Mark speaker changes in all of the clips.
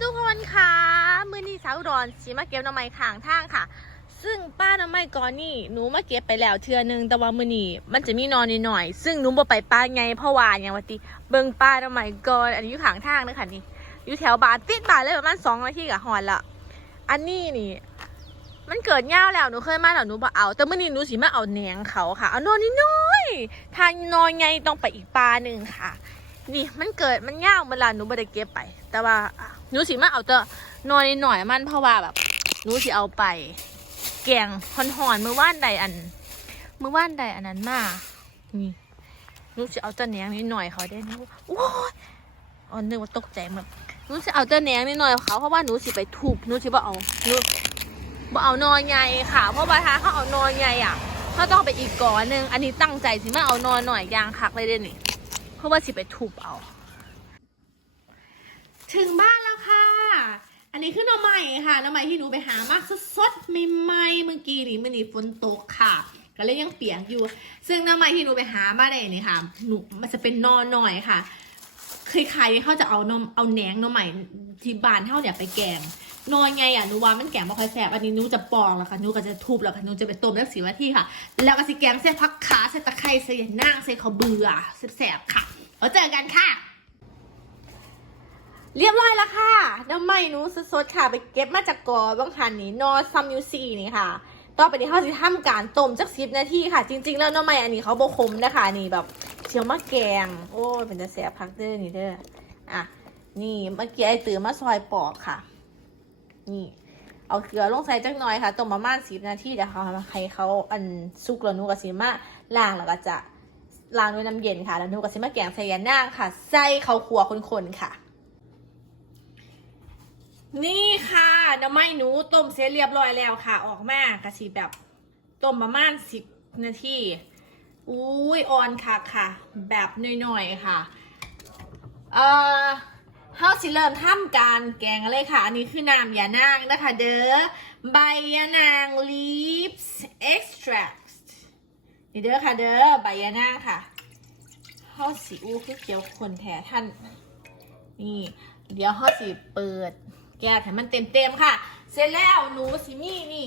Speaker 1: ทุกคนค่ะ มือนี้สาวอุดอนสีมาเก็บหน้ำไม้ข้างทางค่ะ ซึ่งป้าหน้ำไม้ก่อนนี่หนูมาเก็บไปแล้วเทือนึงแต่ว่ามือนี้มันจะมีนอนนิดหน่อย ซึ่งหนูบ่ไปป้าไงเพราะว่าอย่างวันติเบิ่งป้าหน้ำไม้ก่อนอันนี้อยู่ข้างทางเลยค่ะนี่อยู่แถวบาติดบาเลยประมาณสองนาทีกับหอนละอันนี้นี่ มันเกิดยาวแล้วหนูเคยมาแล้วหนูบ่เอา แต่มื่อนี้หนูสิมาเอาแหนงเขาค่ะเอานอนนิดหน้อยทางนอนไงต้องไปอีกปลาหนึ่งค่ะ นี่มันเกิดมันยาวเวลาหนูบ่ได้เก็บไป แต่ว่า หนูสิมาเอาแต่นอนหน่อยมันเพราะว่าแบบหนูสิเอาไป แกงหอนๆเมื่อว่านใดอัน มือว่านใดอันนั้นมานี่หนูสิเอาแต่แหนงนิดหน่อยเขาได้นูโอ้ยอ๋อนึกว่าตกใจหมดหนูสิเอาแต่แหนงนิดหน่อยเขาเพราะว่าหนูสิไปทุบหนูสิบ่เอาหนูบ่เอานอนใหญ่ค่ะ เพราะว่าถ้าเขาเอานอนใหญ่อะเขาต้องไปอีกก่อนหนึงอันนี้ตั้งใจสิมาเอานอนหน่อยยางคักเลยเด้นี่เพราะว่าสิไปทุบเอา ถึงบ้านแล้วค่ะ อันนี้คือหน้ำใหม่ค่ะหน้ำใหม่ที่หนูไปหามากสดๆใหม่ๆเมื่อกี้นี่มันนี่ฝนตกค่ะก็เลยยังเปียกอยู่ ซึ่งหน้ำใหม่ที่หนูไปหามาได้นี่ค่ะหนูมันจะเป็นนอนหน่อยค่ะใครๆเขาจะเอานมเอาแหนงหน้ำใหม่ที่บ้านเขาเนี่ยไปแกงนอนไงอะหนูว่ามันแกงบ่ค่อยแซ่บอันนี้หนูจะปอกแล้วค่ะหนูก็จะทุบแล้วค่ะหนูจะไปต้มแล้วสีนาทีค่ะ แล้วก็สิแกงเส้นพักขาใส่ตะไคร้ใส่ยานางใส่ข้าวเบื่อแซ่บๆค่ะแล้วเจอกันค่ะ เรียบร้อยแล้วค่ะ น้ำไหม้หนูสดๆค่ะ ไปเก็บมาจากกอบางคันนี่นอซัมยูซีนี่ค่ะ ต่อไปนี้เขาจะทำการต้มจักสิบนาทีค่ะ จริง ๆ แล้วน้ำไหม้อันนี้เขาบคมนะคะนี่แบบเชียวมะแกง โอ้เป็นจะแซ่บพักเด้อนี่เด้ออะนี่เมื่อกี้ไอตื่นมาซอยปอกค่ะ นี่ เอาเกลือลงใส่จักหน่อยค่ะต้มประมาณสิบนาทีเดี๋ยวเขาให้เขาอันซุกแล้วนูกับซิมาล้างแล้วก็จะล้างด้วยน้ำเย็นค่ะ แล้วนูกับซิมาแกงใส่ยานางค่ะ ใส่ข้าวขัวคนๆค่ะ นี่ค่ะน้ำไม้หนูต้มเสร็จเรียบร้อยแล้วค่ะ ออกมากระสีแบบต้มประมาณสิบนาทีอุ้ยออนค่ะค่ะ แบบน้อยๆค่ะ เอ่อเฮาสิเริ่มทำการแกงเลยค่ะ อันนี้คือน้ำยานางนะคะเด้อใบยานาง leaves extract นี่เด้อค่ะเด้อใบยานางค่ะเฮาสิอู้คือเขียวคนแท้ท่าน นี่ เดี๋ยวเฮาสิเปิด แก้วให้มันเต็มๆค่ะ เสร็จแล้วหนูสิมี่นี่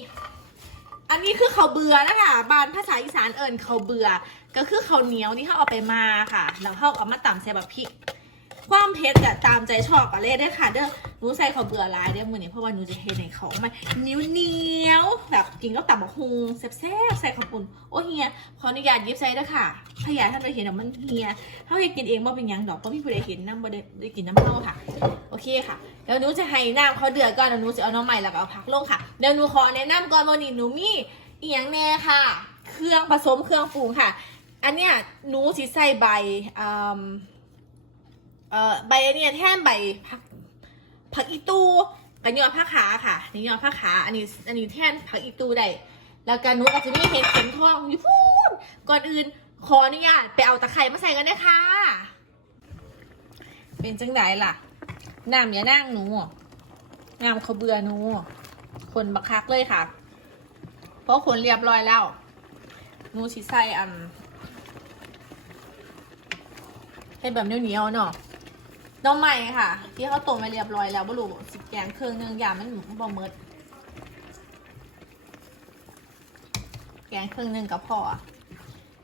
Speaker 1: อันนี้คือเขาเบื่อนะคะบานภาษาอีสานเอิญเขาเบื่อ ก็คือเขาเหนียวที่เขาเอาไปมาค่ะ แล้วเขาเอามาตำใส่แบบพริก ความเผ็ดจะตามใจชอบกันเลยได้ค่ะ เด้อหนูใส่เขาวเบื่อลายเด้อมือนี้เพราะว่าหนูจะเทในเขามันเหนียวเหนียวแบบกินก็ตับบักฮุงแซ่บๆใส่ข้าวปุ้นโอ้เฮียขออนุญาตยิบใส่เด้อค่ะถ้าอยากท่านไปเห็นมันเฮียเขาให้กินเองบ่เป็นยังดอกเพราะพี่ผู้ใดเห็นน้ำบ่ได้กินน้ำเน่าค่ะ โอเคค่ะเดี๋ยวหนูจะให้น้ำเขาเดือดก่อนแล้วหนูจะเอาน้ำใหม่แล้วก็เอาผักลงค่ะเดี๋ยวหนูขอแนะนำก่อนวันนี้หนูมีอีหยังแน่ค่ะ เครื่องผสมเครื่องปรุงค่ะ อันเนี้ยหนูสิใส่ใบอืม อ่อใบเนี้ยแท่นใบผักผักอีตูกับยอดผักขาค่ะนี่ยอดผักขาอันนี้อันนี้แท่นผักอีตูได้แล้วก็หนูอาจจะมีเห็ดเข็มทองอยู่พูดก่อนอื่นขออนุญาตไปเอาตะไคร้มาใส่กันนะคะ เป็นจังไดล่ะน้ำอย่านั่งหนูน้ำเขาเบื่อหนูคนบักคักเลยค่ะ เพราะคนเรียบร้อยแล้วหนูสิใส่อันให้แบบเหนียวๆเนาะ น้องใหม่ค่ะ ที่เขาต้มมาเรียบร้อยแล้วบรูสิแกงเครื่องนึงอย่างมันบ่เมิดแกงเครื่องนึงกับพ่อ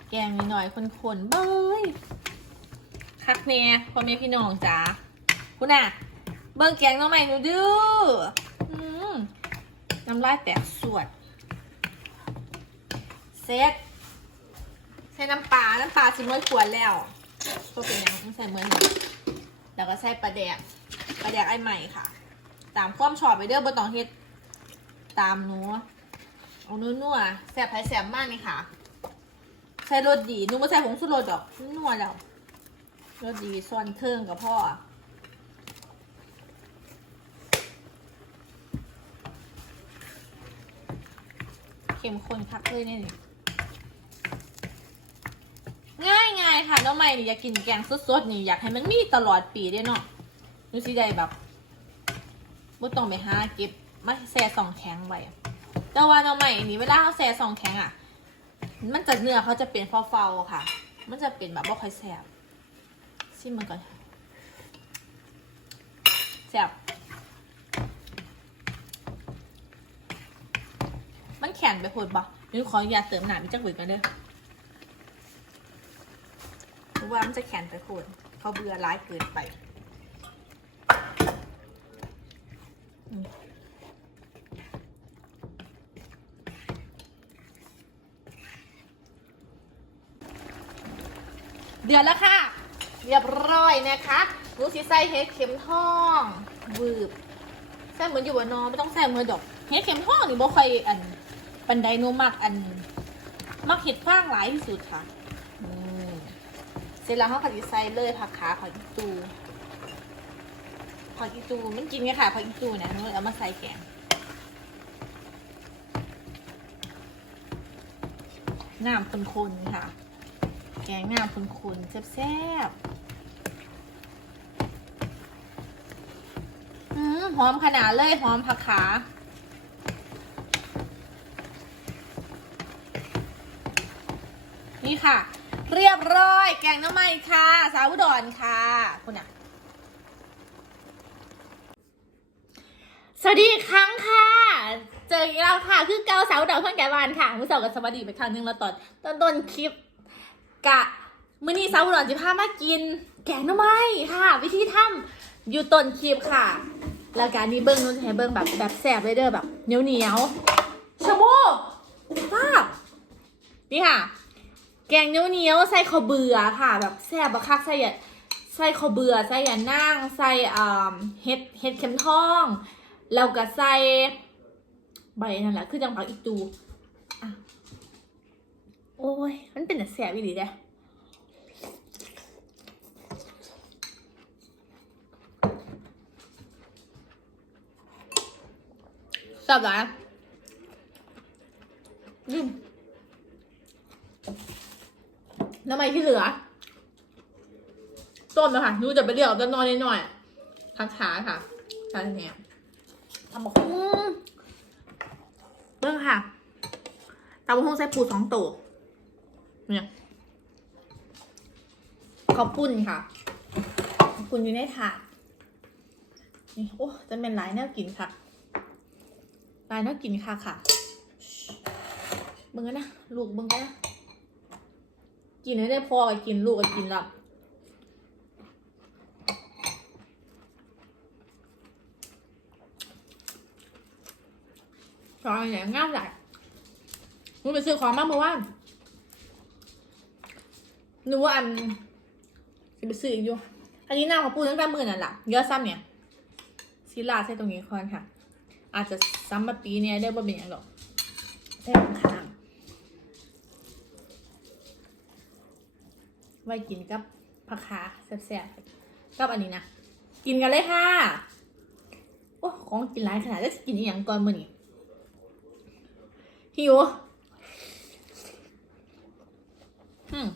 Speaker 1: แกงนิดหน่อยคนๆเบ้ยคักเน่พ่อแม่พี่น้องจ้าคุณน่ะ เบิ่งแกงน้องใหม่หนูดื้อน้ำลายแตกสวดเซ็ตใส่น้ำปลา น้ำปลาสิเมื่อขวดแล้ว ก็เป็นอย่างไม่ใส่เมื่อหนึ่ง แล้วก็ใส่ปลาแดกปลาแดกไอ้ใหม่ค่ะ ตามความชอบไปเด้อบนตองเฮ็ดตามหนูเอานัวๆแสบไผ่แสบมากนี่ค่ะ ใส่รสดีหนูไม่ใส่ผงชูรสดอกนัวแล้วรสดีส่วนเครื่องกับพ่อเข้มข้นคักเลยเนี่ย ใม่ค่ะน้องใหม่นี่อยากกินแกงสดๆนี่อยากให้มันมีตลอดปีด้วยเนาะนูสิได้แบบบ่ต้องไปหาเก็บมาแซ่สองแข็งไว้แต่ว่าน้องใหม่นี่เวลาเขาแซ่สองแข็งอะ มันจะเนื้อเขาจะเป็นเฟาๆค่ะ มันจะเป็นแบบบ่ค่อยแซ่บชิมมันก่อนแซ่บมันแข็งไปโหดบ่หนูขออย่าเติมหนามีจักรวิดกันเด้อ ว่ามันจะแขนไปโพดเขาเบื่อร้ายเกินไปเดือดแล้วค่ะ เรียบร้อยนะคะรู้สิใส่เห็ดเข็มทองวืบใส่เหมือนอยู่ว่านอไม่ต้องใส่เหมือนดอกเห็ดเข็มทองนี่บ่ค่อยอันปันไดโนมักอัน มักเห็ดฟางหลายที่สุดค่ะ ร็จแล้วเขาผัดอีใส่เลยผักขาผักอีตูผักอีตูมันกินไงค่ะผักอีตูเนี่ยหนูเอามาใส่แกงน้ำคนๆค่ะ แกงน้ำคนๆแซ่บๆอืมหอมขนาดเลยหอมผักขานี่ค่ะ เรียบร้อย แกงน้ำมันค่ะ สาวอุดรค่ะคุณอะสวัสดีอีกครั้งค่ะ เจออีกแล้วค่ะ คือเกาสาวอุดรเพื่อนแกวานค่ะมือสองกับสวัสดีไปครั้งหนึงแล้วตอนต้นต้นคลิป กะมื้อนี้สาวอุดรจะพามากิน แกงน้ำมันค่ะ วิธีทำอยู่ต้นคลิปค่ะ แล้วการนี้เบิ้งนู้นจะให้เบิ้งแบบแบบแสบเลยเด้อแบบเหนียวเหนียวๆชะโมภาพนี่ค่ะ แกงเนียวเหนียวๆใส่ข้าวเบื่อค่ะ แบบแซ่บบักคักใส่อะใส่ข้าวเบื่อใส่ยานั่งใส่อ่าเห็ดเห็ดเข็มทองแล้วก็ใส่ใบนั่นแหละคือจังผักอีตูอะโอ้ย มันเป็นแต่แซ่บอีหลีเด้แซ่บหลายอืม น้ำมันที่เหลือ ต้มนะคะนูจะไปเรียกจะนอนนิดหน่อยพักขาค่ะชาเนี่ยทำบอกอืมเรื่องค่ะตาบุ้งใส่ปูสองตัวเนี่ยขอบคุณค่ะขอบคุณอยู่ในถาดนี่โอ้จะเป็นหลายแนวกินค่ะหลายแนวกินค่ะค่ะเบิ่งกันนะลูกเบิ่งกันนะ กินให้ได้พอกับกินลูกกับกินละตอนอย่างง่ายเลยมึงไปซื้อของมาเมื่อวานหนูว่าอันจะไปซื้ออีกอยู่ อันนี้หน้าของปูตั้งแต่มือนั่นแหละเยอะซ้ำเนี่ยซิลาใส่ตรงนี้คอนค่ะ อาจจะซ้ำมาปีเนี้ยได้บ่เป็นอย่างหรอกใส่ข้างๆ ไว้กินกับผักขาแซ่บๆกับอันนี้นะกินกันเลยค่ะโอ้ของกินหลายขนาดแล้วจะกินอหย่างก่อนมื้อนี้หิวอืม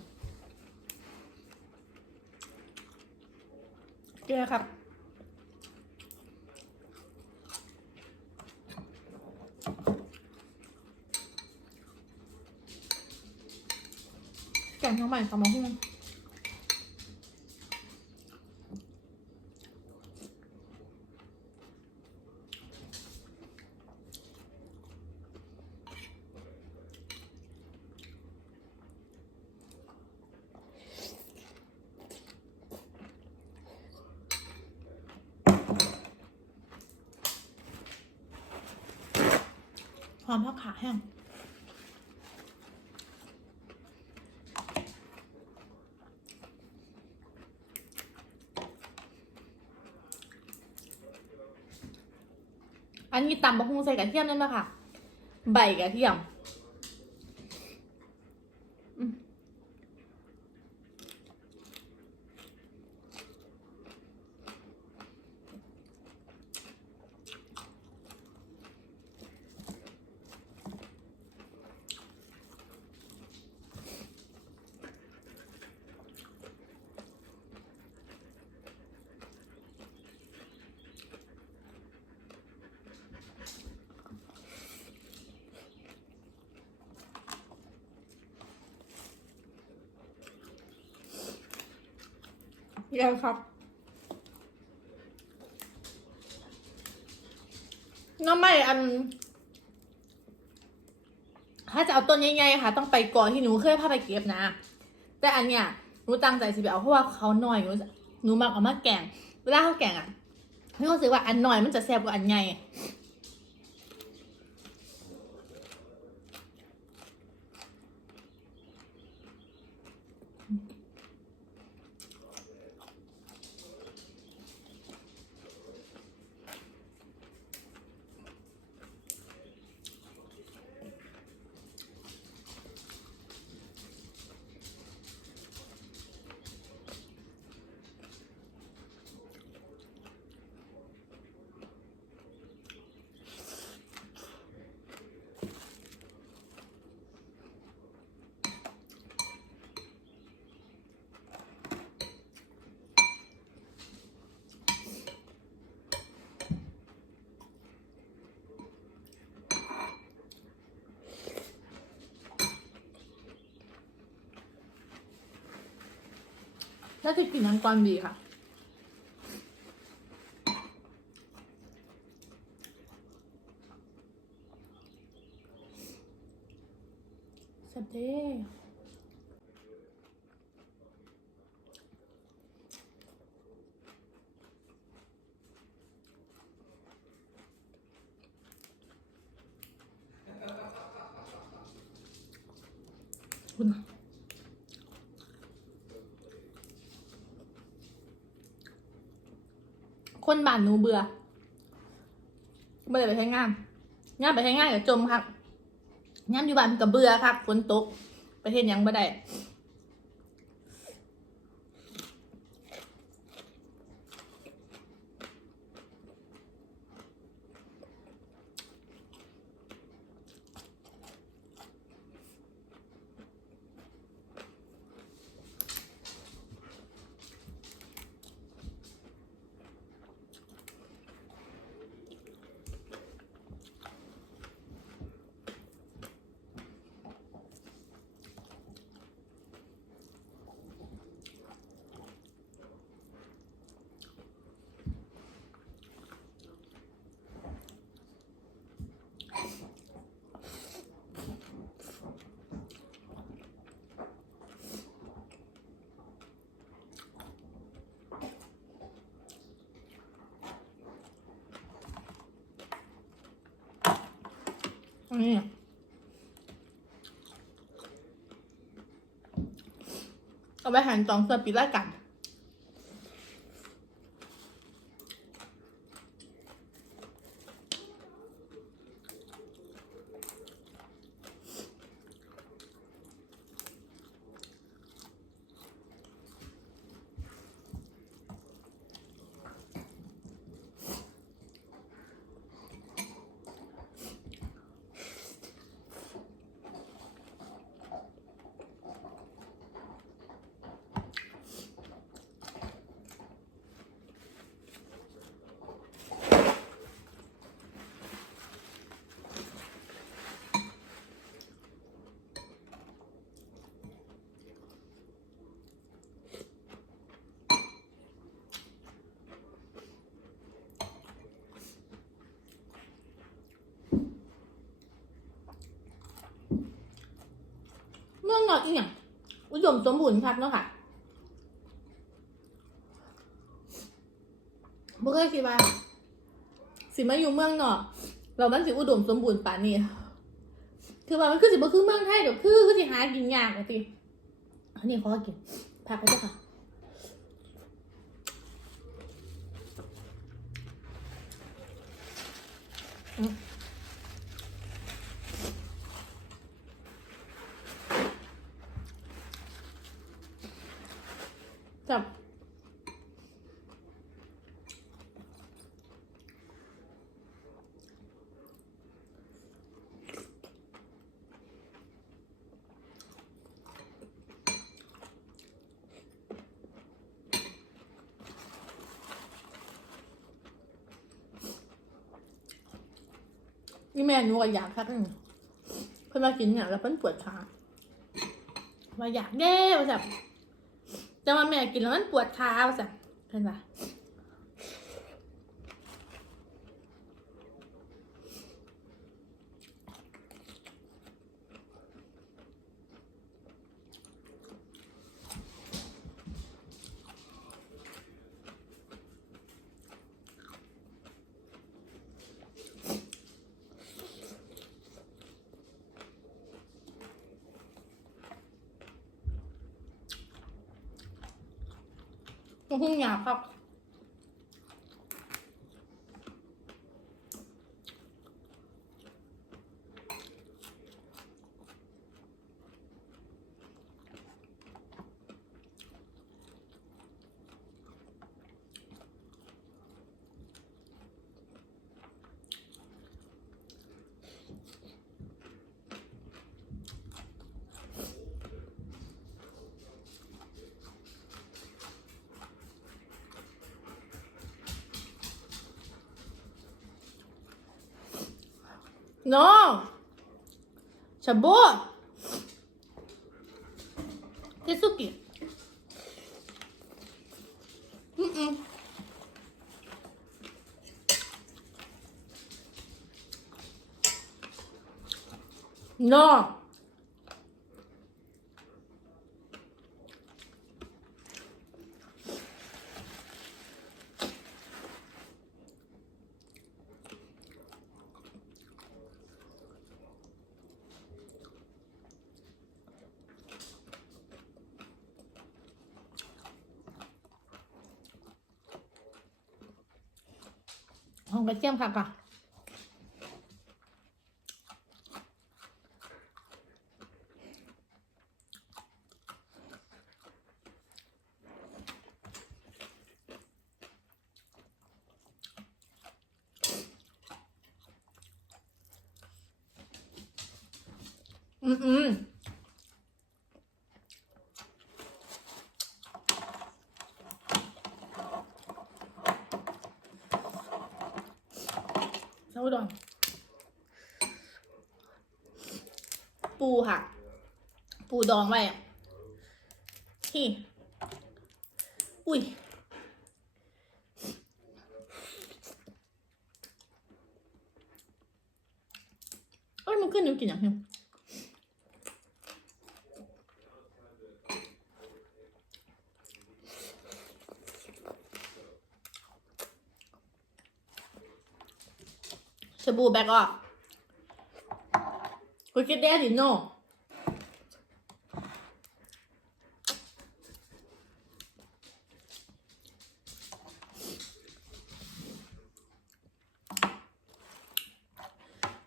Speaker 1: เจอครับแกงทั้งใบกับมะฮุ่ง อันนี้ตำบะฮุงใส่กระเทียมนั่นปะค่ะใบกระเทียม เยอะครับ น้ำไม่อัน ถ้าจะเอาต้นใหญ่ๆค่ะ ต้องไปก่อนที่หนูเคยพาไปเก็บนะ แต่อันเนี้ยหนูตั้งใจสิไปเอาเพราะว่าเขาหน่อยหนูหนูมักเอามาแกงเวลาเขาแกงอะพี่ก็รู้สึกว่าอันหน่อยมันจะแซ่บกว่าอันใหญ่ แล้วจะกินน้ำกวามดีค่ะสวัสดีคุณ คนบ้านหนูเบื่อไม่ได้ไปใช้งานงานไปใช้งานกับจมครับงานอยู่บ้านกับเบื่อครับฝนตกประเทศยังไม่ได้ อั นี่เอาไปหั่นสองส่วนปีแรกกัน เมืองนอกอีกอย่างอุดมสมบูรณ์ครับเนาะค่ะบ่เคยคิดว่าสิมาอยู่เมืองนอกเรามันสิอุดมสมบูรณ์ป่านนี้คือว่ามันคือสิบ่คือเมืองไทยกับคือคือสิหากินยากอะติอันนี้ขอกินพักไปเจ้าค่ะจับ นี่แม่หนูก็อยากทักหนึ่งเพิ่นมากินเนี่ยแล้วเพิ่นปวดขาว่าอยากแย่ว่าแบบแต่ว่าแม่กินแล้วมันปวดขาว่าสัเห็นปะ หุ้งหยาบครับ No! Sabor! Tetsuki. Uh -uh. No! Không. Sao rồi? ปูค่ะ ปูดองไว้อะที่อุ้ยเอ้ยมันขึ้นอยู่กินอย่างเดียว สบู่แบกออกคุยกันได้ดิโน่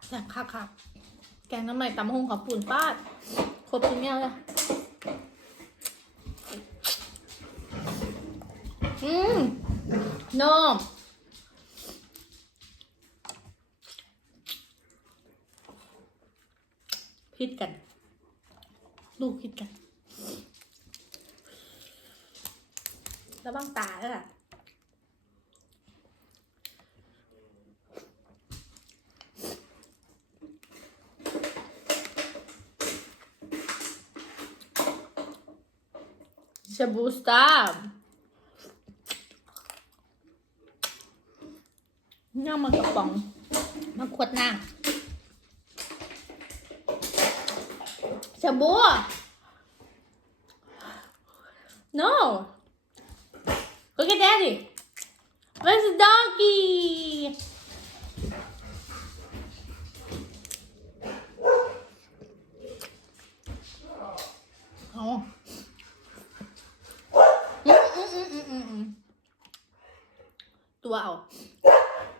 Speaker 1: แซ่บคักค่ะ แกงน้ำใหม่ตำหงของปุ่นป้าดครบทุกอย่างเลย อืมนม พิดกัน ลูกพิดกัน ระวังตาด้วยล่ะชาบูสตาร์น้ำมันกระป๋องมาขวดน้ำชาบู no look at daddy where's the doggy oh อืมอืมอืมอืมอืมอืมตัวเอา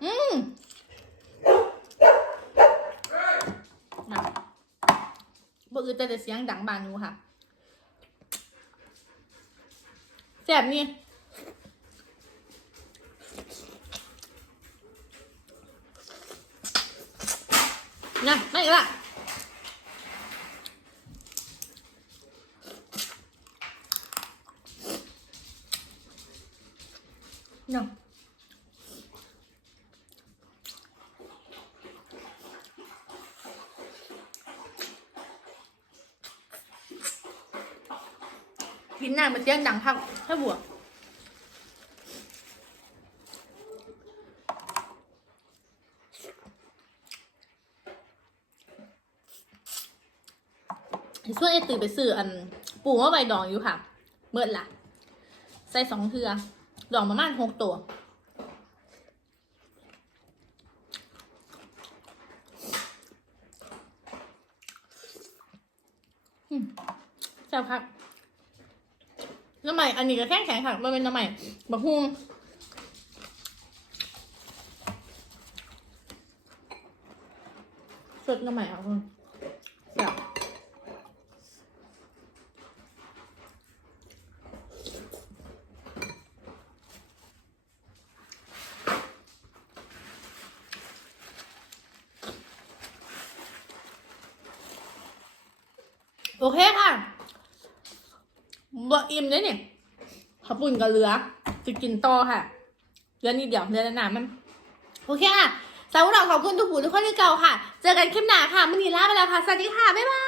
Speaker 1: อืมนะบอกอือ แต่เสียงดังบานหนูค่ะแสบนี่นะไม่อีกละเนาะ กินหน้ามันเสียงดังพักถ้าบวกส่วนไอ้ตื่นไปซื้ออัน ปูว่าใบดองอยู่ค่ะเมื่อละใส่สองเทือ ดองประมาณหกตัวอืมแซ่บครับ น้ำใหม่อันนี้ก็แค่แข็งค่ะมันเป็นน้ำใหม่บะฮุงสดน้ำใหม่ค่ะคุณแบบโอเคค่ะบะ อิ่มเลยเนี่ยขอบุญกับเหลือจะกินต่อค่ะเรือนิดเดียวเหลือแต่น้ำมันโอเคค่ะสาวเราขอบคุณทุกผู้ทุกคนที่เก่าค่ะ เจอกันคลิปหน้าค่ะมันนีลาไปแล้วค่ะ สวัสดีค่ะ บ๊ายบาย